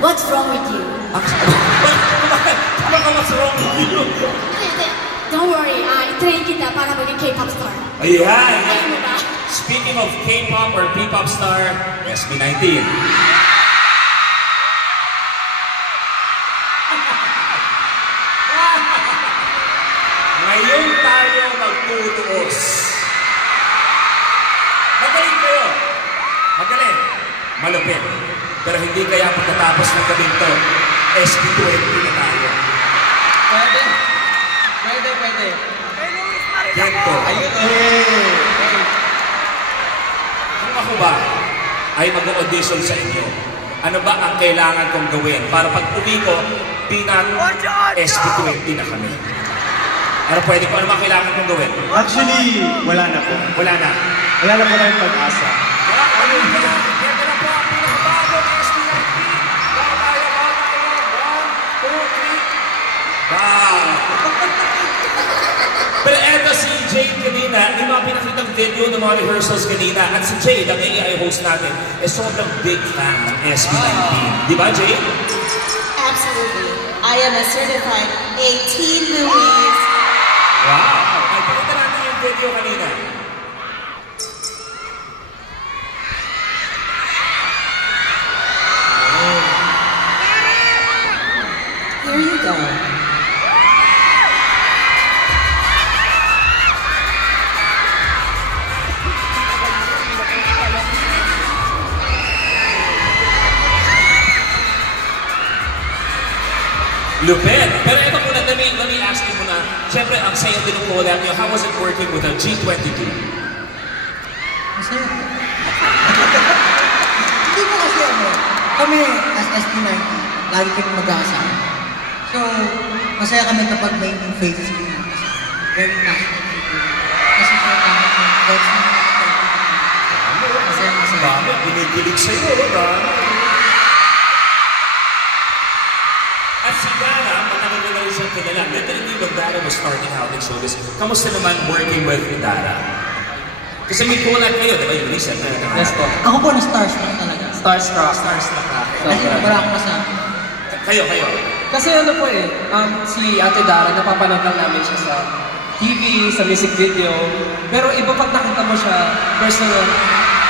What's wrong with you? What's wrong with you? Don't worry, i-train kita para maging K-pop star. Ayan! Speaking of K-pop or P-pop star, SB19. Ngayon tayo magtutuos. Magaling kayo. Magaling. Malupit. Pero hindi kaya pagkatapos ng gabing to, SB20 na tayo. Pwede. Pwede. Ganto. Ayun. Kung ako ba ay mag-audition sa inyo, ano ba ang kailangan kong gawin para pag uwi ko, SB20 na kami? Ano pwede ko? Ano ba kailangan kong gawin? Actually, wala na po. Wala na. Wala na po tayong pag-asa. Ano yun? Ito na po ang pinakabagong SB19. Wow! Pero eto si Jade kanina, yung mga pinakitang video ng mga rehearsals kanina. At si Jade, ang AI host natin, is sobrang big fan ng SB19. Di ba, Jade? Absolutely. I am a certified 18 movies. Wow! Ay, pakita natin yung video kanina. Here you go. Lupet! Pero ito muna, let me ask you muna. Siyempre, ang sayo din ng collab niyo, how was it working with a G22? Masaya. Hindi ko kasi kami as SB19, lagi kami mag-aasama. So, masaya kami kapag may new faces kami. Very passionate. Kasi siya kami ng God's name. Masaya. Dami, ginigilig sa'yo, dami. At si Dara, matagal na rin siyang kilala. Literally, when Dara was starting out in showbiz, kamusta naman working with Dara? Kasi may collab kayo, di ba? Yung recent na Yes po. Ako po na starstruck talaga. Starstruck. Starstruck ka. Kasi wala akong kasama. Kayo. Kasi ano po si Ate Dara, napapanood lang namin siya sa TV, sa music video. Pero iba pag nakita mo siya, personal.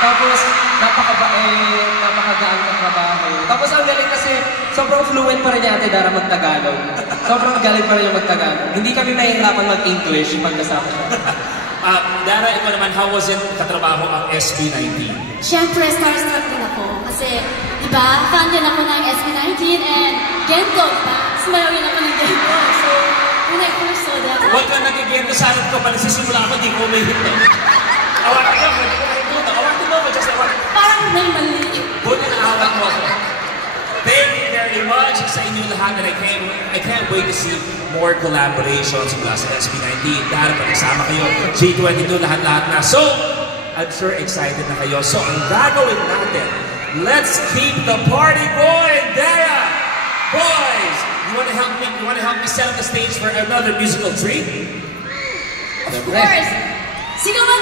Tapos, napakagaan ng trabaho. Tapos ang galing kasi, sobrang fluent pa rin ni Ate Dara mag-Tagalog. Sobrang galing pa rin yung mag-Tagalog. Hindi kami mahihirapan mag-English pag kasama siya. Dara, ikaw naman, how was it katrabaho ang SB19? Siyempre, starstruck din ako. Kasi, di ba, fan din ako ng SB19 and Gento, di ba? Sumayaw din ako ng Gento. So, when I first saw that, Huwag ka nagigento sa akin ko, pa nagsisimula ako, di ko may hit na. Awakan ka, awakan mo, just awakan. parang may mali. Buti na awak mo ako. Thank you very much sa inyo lahat and I can't wait to see more collaborations mula sa SB19. Dahil pag-isama kayo, G22, lahat-lahat na. So, I'm sure excited na kayo. So, ang gagawin natin, let's keep the party going, Dara! Boys, you want to help me set up the stage for another musical treat? Of course. Sino man